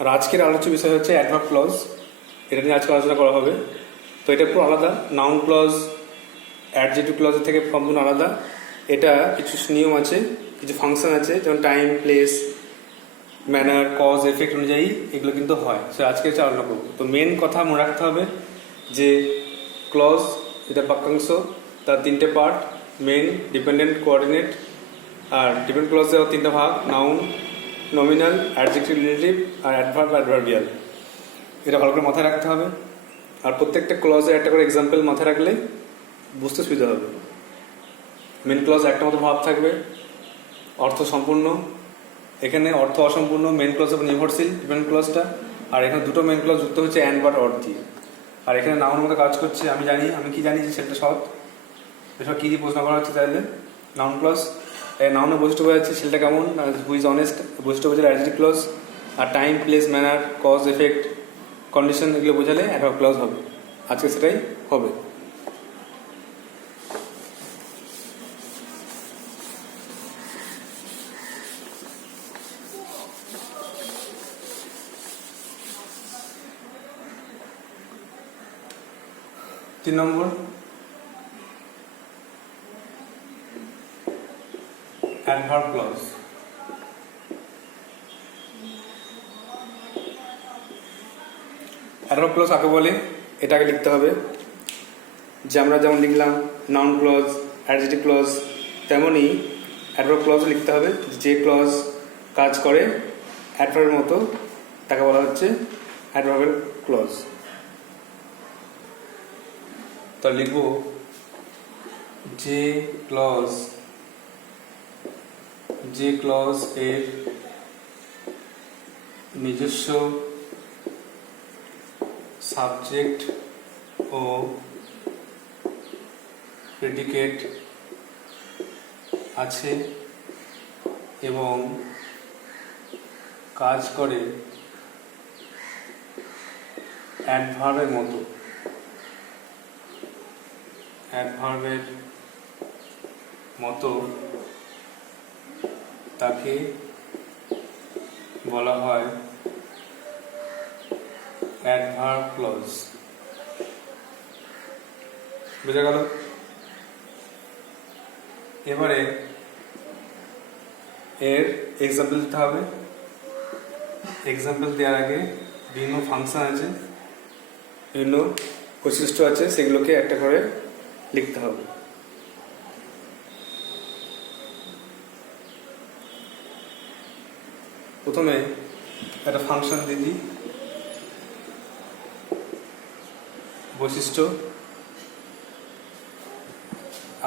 আর আজকের আলোচ্য বিষয় হচ্ছে অ্যাডভার্ব ক্লজ। এটা নিয়ে আজকে আলোচনা করা হবে। তো এটা পুরো আলাদা, নাউন ক্লজ অ্যাডজেক্টিভ ক্লজের থেকে সম্পূর্ণ আলাদা। এটা কিছু নিয়ম আছে, কিছু ফাংশন আছে, যেমন time, place, manner, cause, effect অনুযায়ী এগুলো কিন্তু হয়। সে আজকে হচ্ছে আলোচনা করবো। তো মেন কথা মনে রাখতে হবে যে ক্লজ এটা বাক্যাংশ, তার তিনটে পার্ট: মেন, ডিপেন্ডেন্ট, কোঅর্ডিনেট। আর ডিপেন্ডেন্ট ক্লজের তিনটা ভাগ: নাউন, নমিনাল, অ্যাডজেক্টিভ রিলেটিভ আর অ্যাডভার্ব, অ্যাডভার্বিয়াল। এটা ভালো করে মাথায় রাখতে হবে। আর প্রত্যেকটা ক্লজের একটা করে এক্সাম্পল মাথায় রাখলে বুঝতে সুবিধা হবে। মেন ক্লজ একটা মতো ভাব থাকবে, অর্থ সম্পূর্ণ। এখানে অর্থ অসম্পূর্ণ, মেন ক্লজের উপর নির্ভরশীল ডিপেন্ডেন্ট ক্লজটা। আর এখানে দুটো মেন ক্লজ যুক্ত হচ্ছে অ্যান্ড, বাট, অর দিয়ে। আর এখানে নাউনের মতো কাজ করছে। আমি কি জানি যে সেটা সৎ, এসব কী দিয়ে প্রশ্ন করা হচ্ছে তাহলে নাউন ক্লজ। নাউনের বৈশিষ্ট্য বোঝা যাচ্ছে ছেলেটা কেমন, হু ইজ অনেস্ট, বৈশিষ্ট্য বোঝালে অ্যাডজেক্টিভ ক্লজ। আর time, place, manner, cause, effect, condition এগুলো বোঝালে অ্যাডভার্ব ক্লজ হবে। আজকে সেটাই হবে। তিন number, adverb clause. Adverb clause কাকে বলে এটাকে লিখতে হবে। যে আমরা যেমন লিখলাম নাউন ক্লজ, অ্যাডজেক্টিভ ক্লজ, তেমনই অ্যাডভার্ব ক্লজও লিখতে হবে। যে ক্লজ কাজ করে অ্যাডভার্বের মতো তাকে বলা হচ্ছে অ্যাডভার্বের ক্লজ। তো লিখব যে ক্লজ এর নিজস্ব সাবজেক্ট ও প্রেডিকেট আছে এবং কাজ করে অ্যাডভার্বের মতো তাকে বলা হয় অ্যাডভার্ব ক্লজ। বুঝা গেল? এবারে এর এক্সাম্পল দিতে হবে। এক্সাম্পল দেওয়ার আগে বিভিন্ন ফাংশন আছে, বিভিন্ন বৈশিষ্ট্য আছে, সেগুলোকে একটা করে লিখতে হবে। প্রথমে একটা ফাংশন দিই, বৈশিষ্ট্য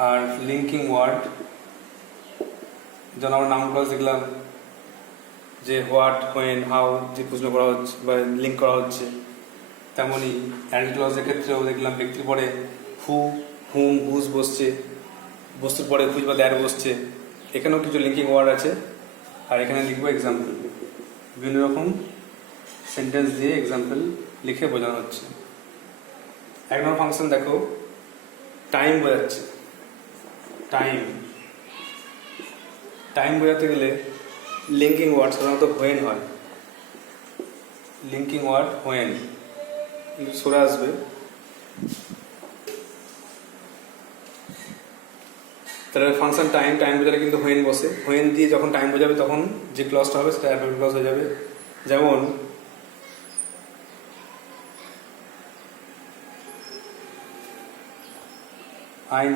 আর লিঙ্কিং ওয়ার্ড। যেমন আমরা নাউন ক্লজ দেখলাম যে হোয়াট, হোয়েন, হাউ যে প্রশ্ন করা হচ্ছে বা লিঙ্ক করা হচ্ছে, তেমনই অ্যাডজেক্টিভ ক্লজের ক্ষেত্রেও দেখলাম ব্যক্তির পরে হু, হুম, হুজ বসছে, বস্তুর পরে হুজ বা দ্যার বসছে। এখানেও কিছু লিঙ্কিং ওয়ার্ড আছে। আর এখানে লিখবো এক্সাম্পল। বিভিন্ন রকম সেন্টেন্স দিয়ে এক্সাম্পল লিখে বোঝানো হচ্ছে। এক নম্বর ফাংশন দেখো, টাইম বোঝাচ্ছে। টাইম বোঝাতে গেলে লিঙ্কিং ওয়ার্ড সাধারণত হোয়েন হয়। লিঙ্কিং ওয়ার্ড হোয়েন সরে আসবে। তাহলে ফাংশন টাইম বোঝালে কিন্তু হোয়েন বসে। হোয়েন দিয়ে যখন টাইম বোঝাবে তখন যে ক্লজটা হবে সেটা অ্যাডভার্ব ক্লজ হয়ে যাবে। যেমন I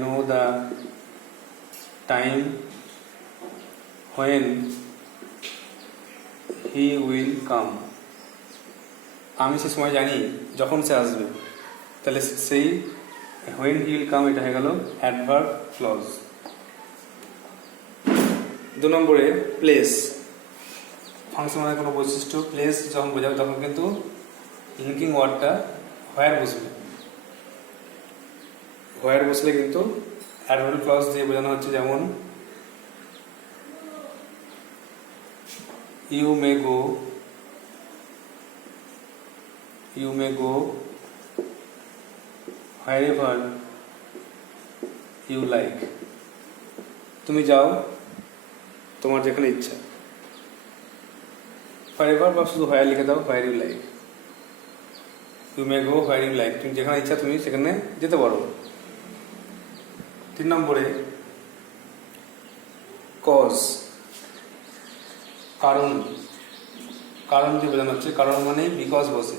know the time when he will come. আমি সে সময় জানি যখন সে আসবে। তাহলে সেই when he will come এটা হয়ে গেল অ্যাডভার্ব ক্লজ। দু নম্বরে প্লেস। ফাংশন মানে কোনো বৈশিষ্ট্য। প্লেস যখন বোঝাবে তখন কিন্তু লিঙ্কিং ওয়ার্ডটা হোয়ার বসবে। হোয়ার বসলে কিন্তু অ্যাডভার্ব ক্লজ দিয়ে বোঝানো হচ্ছে। যেমন you may go wherever, you like. তুমি যাও তোমার যেখানে ইচ্ছা। ফরএভার বা শুধু হোয়ার লিখে দাও, where you like. You may go where you like, তুমি যেখানে ইচ্ছা তুমি সেখানে যেতে পারো। 3 নম্বরে কজ, কারণ। কারণ দিয়ে বোঝানো হচ্ছে, কারণ মানে বিকজ বসে।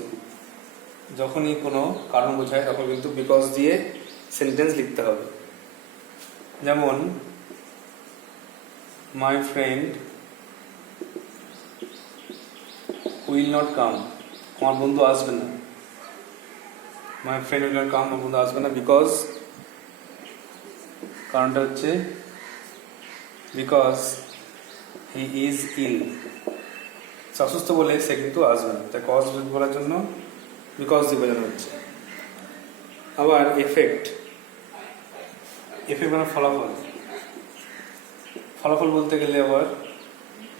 যখনই কোনো কারণ বোঝায় তখন কিন্তু বিকজ দিয়ে সেন্টেন্স লিখতে হবে। যেমন my friend will not come, আমার বন্ধু আসবে না। My friend will not come, আমার বন্ধু আসবে না, বিকজ, কারণটা হচ্ছে বিকজ হি ইজ ইল, অসুস্থ বলে সে কিন্তু আসবে না, তাই কজ বলার জন্য বিকজ দিয়ে বোঝানো হচ্ছে। আবার এফেক্ট, এফেক্ট মানে ফলাফল। ফলাফল বলতে গেলে আবার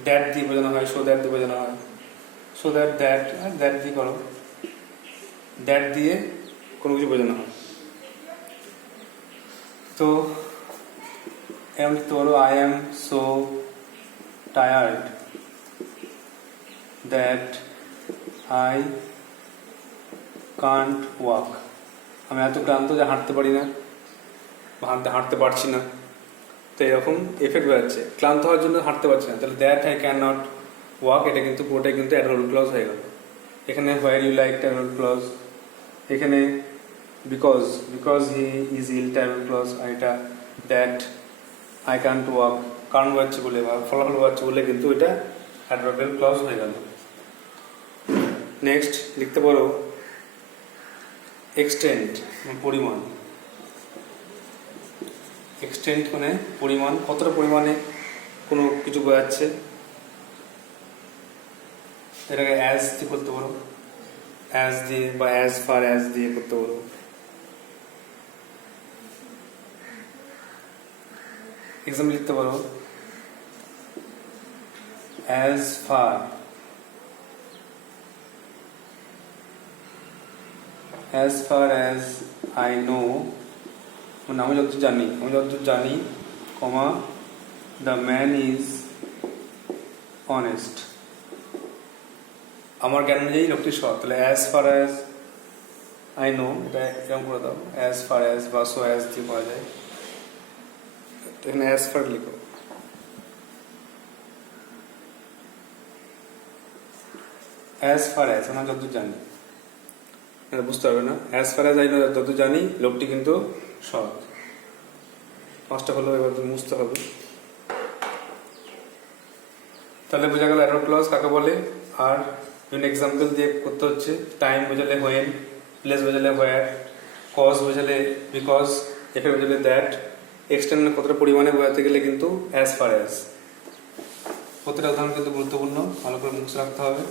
দ্যাট দিয়ে বোঝানো হয়, সো দ্যাট দিয়ে বোঝানো হয়। সো দ্যাট, দ্যাট, দ্যাট দিয়ে করো, দ্যাট দিয়ে কোনো কিছু বোঝানো হয়। তো এরকম লিখতে পারো, I am so tired that I can't walk, আমি এত ক্লান্ত যে হাঁটতে পারি না, হাঁটতে পারছি না। তো এরকম এফেক্ট বেড়াচ্ছে, ক্লান্ত হওয়ার জন্য হাঁটতে পারছি না, তাহলে that I can not walk, এটা কিন্তু পুরোটাই কিন্তু অ্যাডভার্ব ক্লজ হয়ে গেল। এখানে where you like adverb clause, এখানে because, because he is ill adverb clause, আর এটা দ্যাট আই ক্যান্ট ওয়াক, কারণ বোঝাচ্ছে বলে বা ফলাফল বোঝাচ্ছে বলে কিন্তু এটা অ্যাডভার্বিয়াল ক্লজ হয়ে গেল। নেক্সট লিখতে পারো এক্সটেন্ট, পরিমাণ। এক্সটেন্ট মানে পরিমাণ, কতটা পরিমাণে কোনো কিছু বোঝাচ্ছে। এটাকে অ্যাজ দিয়ে করতে পারো, অ্যাজ দিয়ে বা অ্যাজ ফার অ্যাজ দিয়ে করতে পারো। এক্সাম্পল লিখতে পারো, as far, as far as I know, মানে আমি যতদূর জানি, কমা the man is honest, আমার জ্ঞান অনুযায়ী লোকটি সৎ। তাহলে as far as I know, এটা এরকম করে দাও, as far as বা so as দিয়ে পাওয়া যায়, এখানে as far লিখো। as far as আমরা যতদূর জানি, বুঝতে পারবে না। As far as I know, যত জানি লোকটি কিন্তু সৎ। পাঁচটা হলো, এবার মুছতে হবে। তাহলে বোঝা গেল অ্যাডভার্ব ক্লজ কাকে বলে। আর বিভিন্ন এক্সাম্পল দিয়ে করতে হচ্ছে। টাইম বোঝালে হোয়েন, প্লেস বোঝালে হোয়ার, কজ বোঝালে বিকজ, এফেক্ট বোঝালে দ্যাট, এক্সটেন্ড কতটা পরিমাণে বোঝাতে গেলে কিন্তু অ্যাজ ফার অ্যাজ। প্রতিটা উদাহরণ কিন্তু গুরুত্বপূর্ণ, ভালো করে মুখস্থ রাখতে হবে।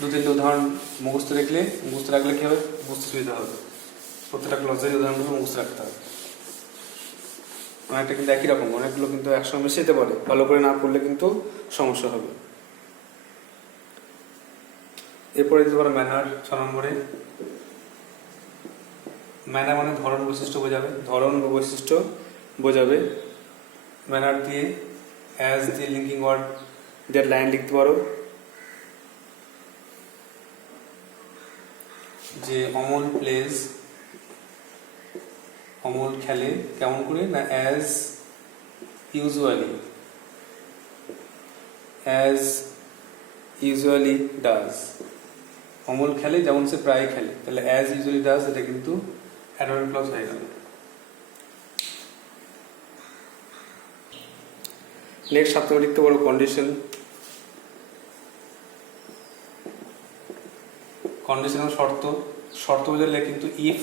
দু তিনটে উদাহরণ মুখস্থ রাখলে কি হবে, বুঝতে সুবিধা হবে। প্রত্যেকটা ক্লজের উদাহরণগুলো মুখস্থ রাখতে হবে। অনেকটা কিন্তু একই রকম, অনেকগুলো কিন্তু একসঙ্গে মিশে যেতে পারে, ভালো করে না পড়লে কিন্তু সমস্যা হবে। এরপরে দিতে পারো ম্যানার। 6 নম্বরে ম্যানার মানে ধরন বৈশিষ্ট্য বোঝাবে, ধরন বা বৈশিষ্ট্য বোঝাবে। ম্যানার দিয়ে অ্যাজ দিয়ে লিঙ্কিং ওয়ার্ড দিয়ে লাইন লিখতে পারো, যে অমল প্লেজ, অমল খেলে কেমন করে না, অ্যাজ ইউজুয়ালি ডাজ, অমল খেলে যেমন সে প্রায় খেলে, তাহলে অ্যাজ ইউজুয়ালি ডাজ এটা কিন্তু অ্যাডভার্ব ক্লজ হয়ে গেল। নেক্সট 7 লিখতে পারো কন্ডিশন। কন্ডিশন শর্ত, শর্ত বোঝালে কিন্তু ইফ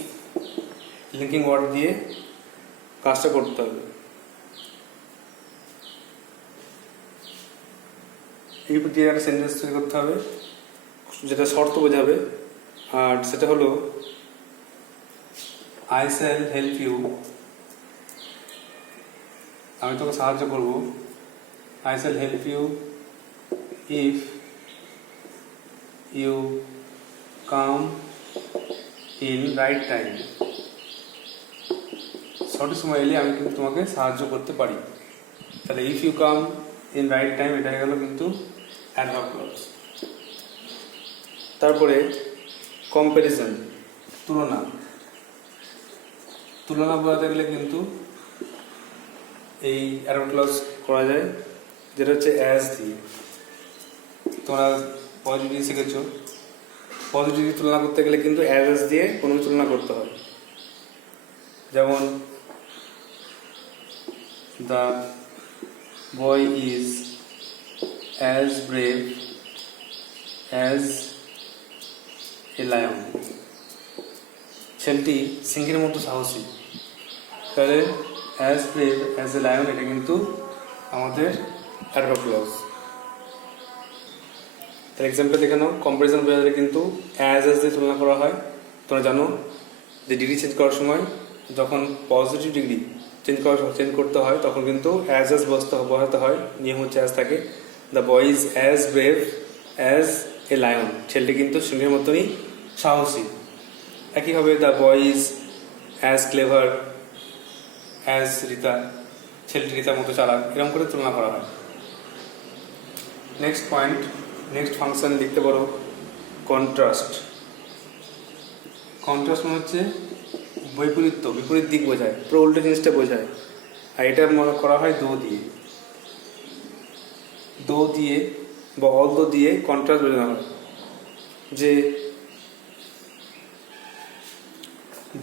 লিঙ্কিং ওয়ার্ড দিয়ে কাজটা করতে হবে। ইফ দিয়ে একটা সেন্টেন্স তৈরি করতে হবে যেটা শর্ত বোঝাবে, আর সেটা হলো আই শ্যাল হেল্প ইউ, আমি তোকে সাহায্য করব। I shall help you if you come in right time, সঠিক সময় এলে আমি কিন্তু তোমাকে সাহায্য করতে পারি। তাহলে if you come in right time, এটা হয়ে গেল কিন্তু অ্যাডভার্ব ক্লজ। তারপরে কম্প্যারিজন, তুলনা। তুলনা বোঝাতে গেলে কিন্তু এই অ্যাডভার্ব ক্লজ করা যায়, যেটা হচ্ছে অ্যাজ দিয়ে। তোমরা পজিটিভ শিখেছো, পজিটিভ তুলনা করতে গেলে কিন্তু অ্যাজ দিয়ে কোনো তুলনা করতে হয়। যেমন the boy is as brave as a lion. ছেলেটি সিংহের মতো সাহসী। তাহলে as brave as a lion, এটা কিন্তু আমাদের অ্যাডভার্ব ক্লজ। তার এক্সাম্পল দেখে নাও। কম্পারিজন বোঝাতে কিন্তু অ্যাজ দিয়ে তুলনা করা হয়। তোমরা জানো যে ডিগ্রি চেঞ্জ করার সময় যখন পজিটিভ ডিগ্রি চেঞ্জ করতে হয় তখন কিন্তু অ্যাজ বসাতে হয়, নিয়ম হচ্ছে অ্যাজ থাকে। The boy is as brave as a lion, ছেলেটি কিন্তু সিংহের মতনই সাহসী। একইভাবে the boy is as clever as Rita, ছেলেটি রিতার মতো চালাক, এরকম করে তুলনা করা হয়। নেক্সট পয়েন্ট, নেক্সট ফাংশন লিখতে পারো কন্ট্রাস্ট। কন্ট্রাস্ট মানে হচ্ছে বৈপরীত্য, বিপরীত দিক বোঝায়, পুরো উল্টো জিনিসটা বোঝায়। আর এটা করা হয় দো দিয়ে। দো দিয়ে বা অল দো দিয়ে কন্ট্রাস্ট বোঝানো হয়। যে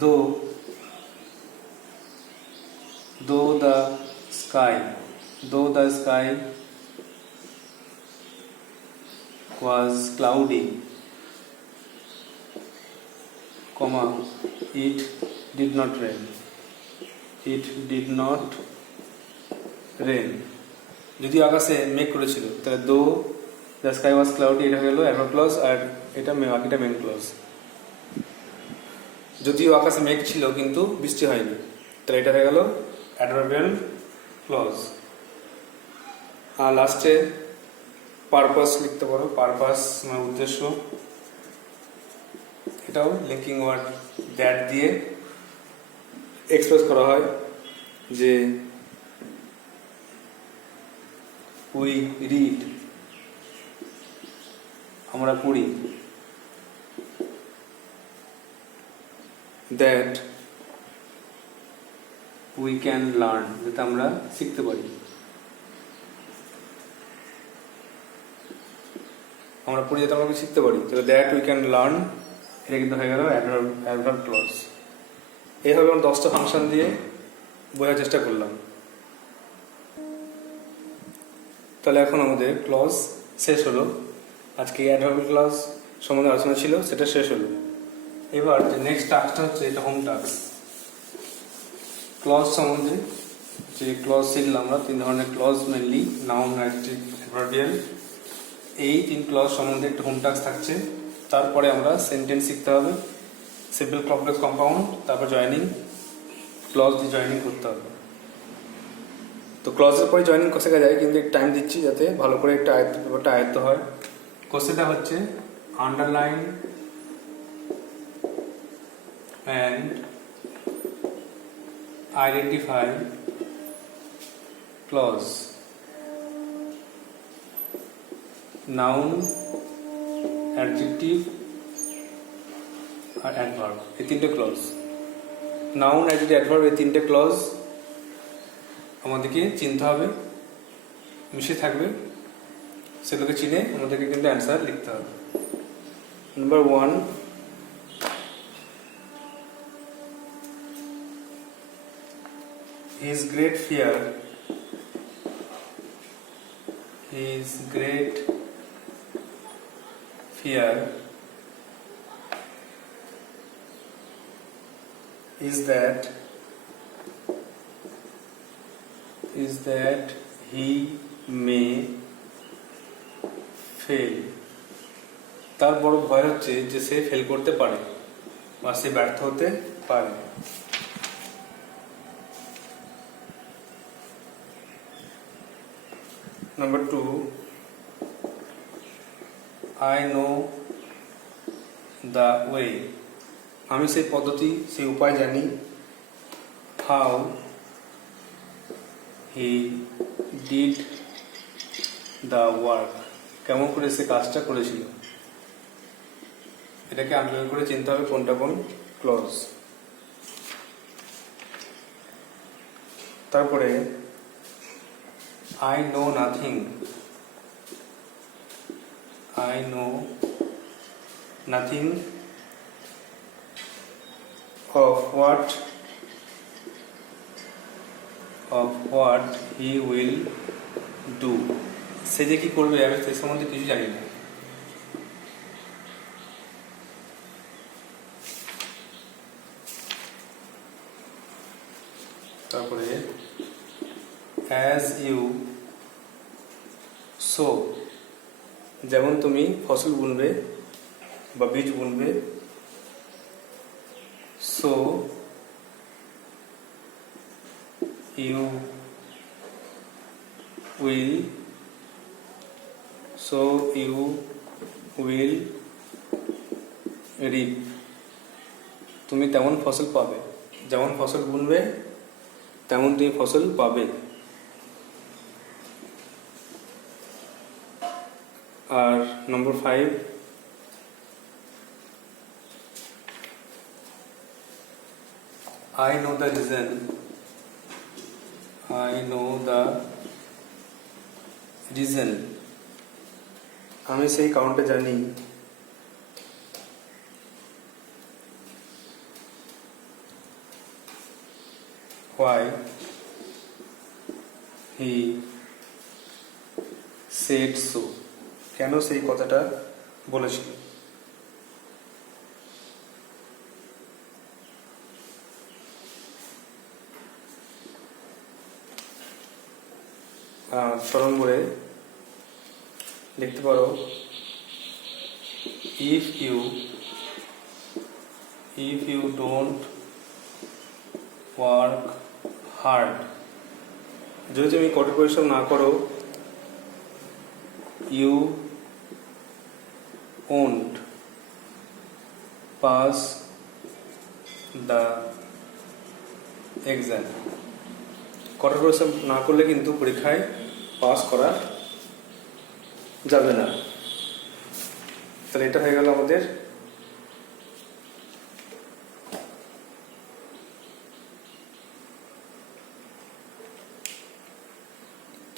দো the sky was cloudy, comma, it did not rain. যদি আকাশে মেঘ করেছিল, তাহলে দো দ্য স্কাই ওয়াজ ক্লাউডি, এটা হয়ে গেল অ্যাডভার্ব ক্লজ, আর এটা বাকিটা মেইন ক্লজ। যদিও আকাশে মেঘ ছিল কিন্তু বৃষ্টি হয়নি, তাহলে এটা হয়ে গেল অ্যাডভার্বিয়াল ক্লজ। আর লাস্টে পারপাস লিখতে পারো। পারপাস মানে উদ্দেশ্য। এটাও লিঙ্কিং ওয়ার্ড দ্যাট দিয়ে এক্সপ্রেস করা হয়। যে উই রিড, আমরা পড়ি। দ্যাট উই ক্যান লার্ন, যাতে আমরা শিখতে পারি। আমরা পড়ি যাতে আমরা শিখতে পারি, তাহলে দ্যাট উই ক্যান লার্ন, এটা কিন্তু হয়ে গেল অ্যাডভার্ব ক্লজ। এইভাবে আমরা 10টা ফাংশন দিয়ে বোঝার চেষ্টা করলাম। তাহলে এখন আমাদের ক্লজ শেষ হলো। আজকে অ্যাডভার্ব ক্লজ সম্বন্ধে আলোচনা ছিল, সেটা শেষ হলো। এবার যে নেক্সট টাস্কটা হচ্ছে, এটা হোম টাস্ক। ক্লজ সম্বন্ধে যে ক্লজ শিখলাম আমরা, 3 ধরনের clause, mainly noun, adjective, adverbial. এই 3 ক্লজ সম্বন্ধে একটা হোম টাস্ক থাকছে। তারপরে আমরা সেন্টেন্স শিখতে হবে, সিম্পল, কমপ্লেক্স, কম্পাউন্ড, তারপর জয়েনিং, ক্লজ দিয়ে জয়েনিং করতে হবে। তো ক্লজের পরে জয়েনিং শেখা যায়, কিন্তু একটু টাইম দিচ্ছি যাতে ভালো করে একটা ব্যাপারটা আয়ত্ত হয়। কোশ্চেনটা হচ্ছে underline and identify clause, noun, adjective আর অ্যাডভার্ব, এই 3টে ক্লজ। নাউন, অ্যাডজেক্টিভ, অ্যাডভার্ব, এই 3টে ক্লজ আমাদেরকে চিনতে হবে, মিশে থাকবে। সেগুলোকে চিনে আমাদেরকে কিন্তু অ্যান্সার লিখতে হবে। Number 1, his great fear is that he may fail. তার বড় ভয় হচ্ছে যে সে ফেল করতে পারে বা সে ব্যর্থ হতে পারে। Number 2, I know the way. আমি সেই পদ্ধতি, সেই উপায় জানি। how he did the work, কেমন করে সে কাজটা করেছিল। এটাকে আন্ডারলাইন করে চিনতে হবে কোনটা কোন ক্লজ। তারপরে I know nothing, I know nothing of what he will do, সে যে কি করবে আমি সে সম্বন্ধে কিছু জানি না। তারপরে as you sow, যেমন তুমি ফসল বুনবে বা বীজ বুনবে, so you will reap, তুমি তেমন ফসল পাবে, যেমন ফসল বুনবে তেমন তুমি ফসল পাবে। আর নম্বর 5, I know the reason, আমি সেই কারণটা জানি। why he said so, কেন সেই কথাটা বলেছিল। চরম করে লিখতে পারো if you don't work hard, যদি তুমি কঠোর পরিশ্রম না করো, you won't pass the exam, কঠোর পরিশ্রম না করলে কিন্তু পরীক্ষায় পাস করা যাবে না। তাহলে এটা হয়ে গেল আমাদের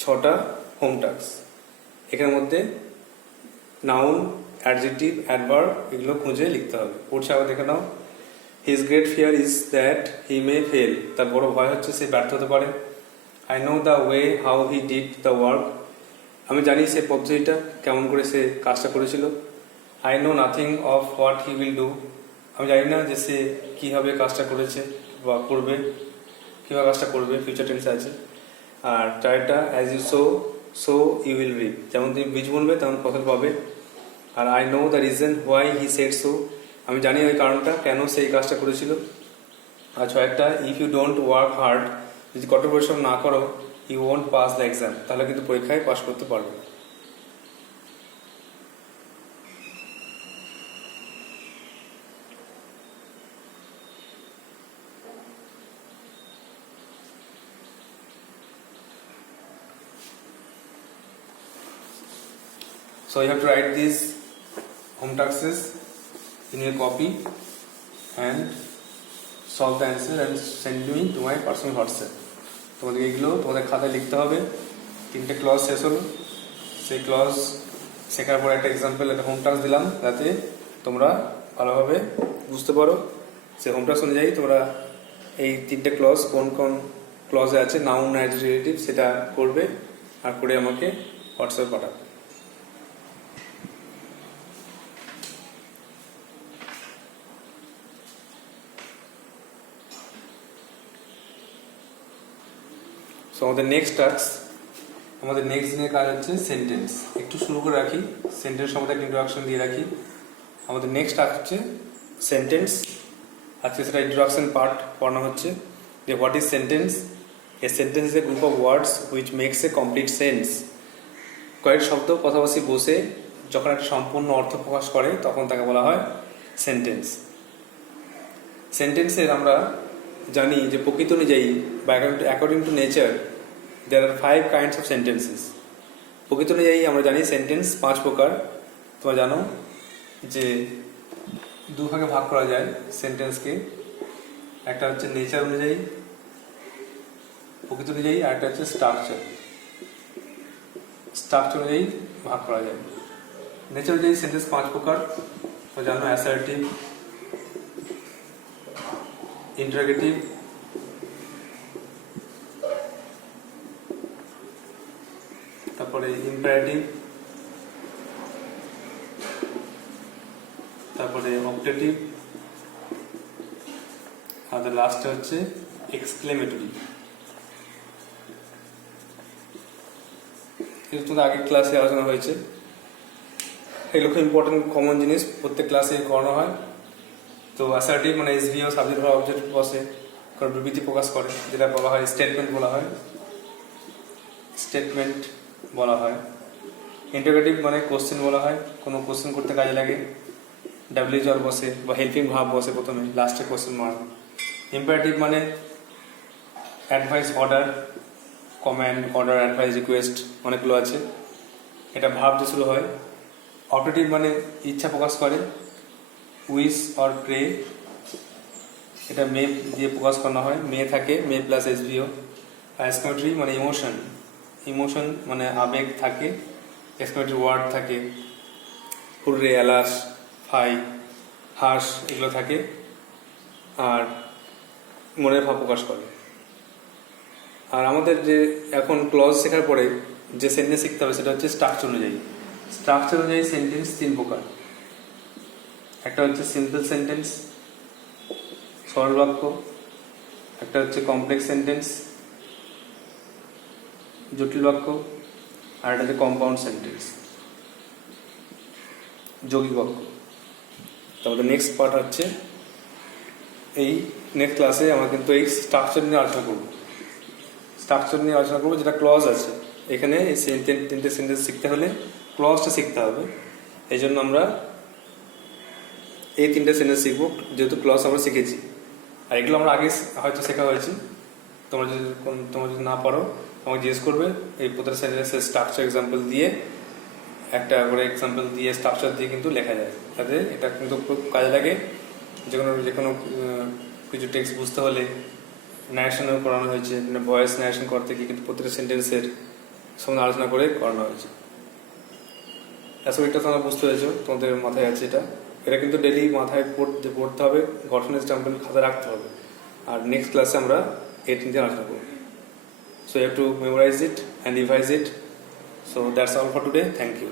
ছটা হোম টাস্ক। এখানের মধ্যে নাউন, অ্যাডজেক্টিভ, অ্যাডভার্ব এগুলো খুঁজে লিখতে হবে। পড়ছে আবার দেখে নাও। His great fear is that he may fail, তার বড় ভয় হচ্ছে সে ব্যর্থ হতে পারে। I know the way how he did the work, আমি জানি সে পদ্ধতিটা কেমন করে সে কাজটা করেছিল। I know nothing of what he will do, আমি জানি না যে সে কীভাবে কাজটা করেছে বা করবে, কীভাবে কাজটা করবে, ফিউচার টেন্সে আছে। আর চারটা as you sow you will reap, যেমন তুমি বীজ বুনবে তেমন ফসল পাবে। আর I know the reason why he said so, আমি জানি ওই কারণটা কেন সে এই কাজটা করেছিল। আর ছয়টা if you don't work hard, যদি কঠোর পরিশ্রম না করো, you won't pass the exam, তাহলে কিন্তু পরীক্ষায় পাস করতে পারবে। So you have to write these home tasks in your copy and solve the answer and send me to my personal WhatsApp. তোমাদের এগুলো তোমাদের খাতায় লিখতে হবে। 3টে ক্লজ শেষ হলো, সেই ক্লজ শেখার পর একটা এক্সাম্পল, একটা হোম টাস্ক দিলাম যাতে তোমরা ভালোভাবে বুঝতে পারো। সেই হোম টাস্ক অনুযায়ী তোমরা এই 3টে ক্লজ কোন কোন ক্লজে আছে, নাউন, অ্যাডজেক্টিভ, সেটা করবে আর করে আমাকে হোয়াটসঅ্যাপে পাঠাবে। সো আমাদের নেক্সট টাস্ক, আমাদের নেক্সট দিনের কাজ হচ্ছে সেন্টেন্স। একটু শুরু করে রাখি, সেন্টেন্স সম্বন্ধে একটা ইন্ট্রোডাকশন দিয়ে রাখি। আমাদের নেক্সট টাস্ক হচ্ছে সেন্টেন্স। আজকে সেটা ইন্ট্রোডাকশন পার্ট পড়ানো হচ্ছে যে what is sentence. A sentence is a group of words which makes a complete sense. কয়েক শব্দ পাশাপাশি বসে যখন একটা সম্পূর্ণ অর্থ প্রকাশ করে তখন তাকে বলা হয় সেন্টেন্স। সেন্টেন্সের আমরা জানি যে প্রকৃতি অনুযায়ী বা according to nature there are 5 kinds of sentences. প্রকৃতি অনুযায়ী আমরা জানি সেন্টেন্স 5 প্রকার। তোমরা জানো যে দুভাগে ভাগ করা যায় সেন্টেন্সকে, একটা হচ্ছে নেচার অনুযায়ী, প্রকৃতি অনুযায়ী, আর একটা হচ্ছে স্ট্রাকচার অনুযায়ী ভাগ করা যায়। নেচার অনুযায়ী সেন্টেন্স 5 প্রকার। তোমরা জানো অ্যাসার্টিভ, ইন্টারোগেটিভ, তারপরে ইম্পারেটিভ, তারপরে অবজেক্টিভ, আর লাস্টে হচ্ছে এক্সক্লেমেটরি। এটা তোমাদের আগের ক্লাসে আলোচনা হয়েছে। এগুলো খুব ইম্পর্টেন্ট কমন জিনিস, প্রত্যেক ক্লাসে করানো হয়। তো অ্যাসার্টিভ মানে এসভিও, সাবজেক্ট বা অবজেক্ট বসে কারণ বিবৃতি প্রকাশ করে, যেটা বলা হয় স্টেটমেন্ট বলা হয়, স্টেটমেন্ট বলা হয়। ইন্টারোগেটিভ মানে কোশ্চেন বলা হয়, কোনো কোশ্চেন করতে কাজে লাগে, ডাব্লিউ জ্বর বসে বা হেল্পিং ভাব বসে প্রথমে, লাস্টে কোশ্চেন মার্ক। ইম্পারেটিভ মানে advice, order, command, order, advice, request অনেকগুলো আছে, এটা ভাব দিয়ে শুরু হয়। অবজেক্টিভ মানে ইচ্ছা প্রকাশ করে, উইশ অর প্রে, এটা মে দিয়ে প্রকাশ করানো হয়, মে থাকে, মে প্লাস এসভিও। আর এক্সক্লেমেটরি মানে ইমোশন মানে আবেগ থাকে, এক্সক্লেমেটরি ওয়ার্ড থাকে, হুররে, আলাস, ফাই, হাস এগুলো থাকে, আর মনের ভাব প্রকাশ করে। আর আমাদের যে এখন ক্লজ শেখার পরে যে সেন্টেন্স শিখতে হবে সেটা হচ্ছে স্ট্রাকচার অনুযায়ী। স্ট্রাকচার অনুযায়ী সেন্টেন্স 3 প্রকার। একটা হচ্ছে সিম্পল সেন্টেন্স, সরল বাক্য, একটা হচ্ছে কমপ্লেক্স সেন্টেন্স, জটিল বাক্য, আর একটা হচ্ছে কম্পাউন্ড সেন্টেন্স, যৌগিক বাক্য। তারপরে নেক্সট পার্ট হচ্ছে এই নেক্সট ক্লাসে আমরা কিন্তু এই স্ট্রাকচার নিয়ে আলোচনা করবো। স্ট্রাকচার নিয়ে আলোচনা করবো, যেটা ক্লজ আছে এখানে। এই তিনটে সেন্টেন্স শিখতে হলে ক্লজটা শিখতে হবে। এই জন্য আমরা এই 3টে সেন্টেন্স শিখবো, যেহেতু ক্লজ আমরা শিখেছি। আর এগুলো আমরা আগে হয়তো শেখা হয়েছে। তোমরা যদি না পারো আমাকে জিজ্ঞেস করবে, এই প্রত্যেকটা সেন্টেন্সের স্ট্রাকচার এক্সাম্পল দিয়ে, একটা করে এক্সাম্পল দিয়ে স্ট্রাকচার দিয়ে কিন্তু লেখা যায়। তাতে এটা কিন্তু খুব কাজে লাগে। যে কোনো কিছু টেক্সট বুঝতে হলে ন্যারেশনও করানো হয়েছে, মানে ভয়েস ন্যারেশন করতে গিয়ে কিন্তু প্রত্যেকটা সেন্টেন্সের সঙ্গে আলোচনা করে করানো হয়েছে। আসলে এটা তোমরা বুঝতে পেরেছো, তোমাদের মাথায় আছে এটা। এটা কিন্তু ডেলি মাথায় পড়তে হবে, গঠনের এক্সাম্পল খাতা রাখতে হবে। আর নেক্সট ক্লাসে আমরা এই 3টে আলোচনা করব। So you have to memorize it and revise it. So that's all for today. Thank you.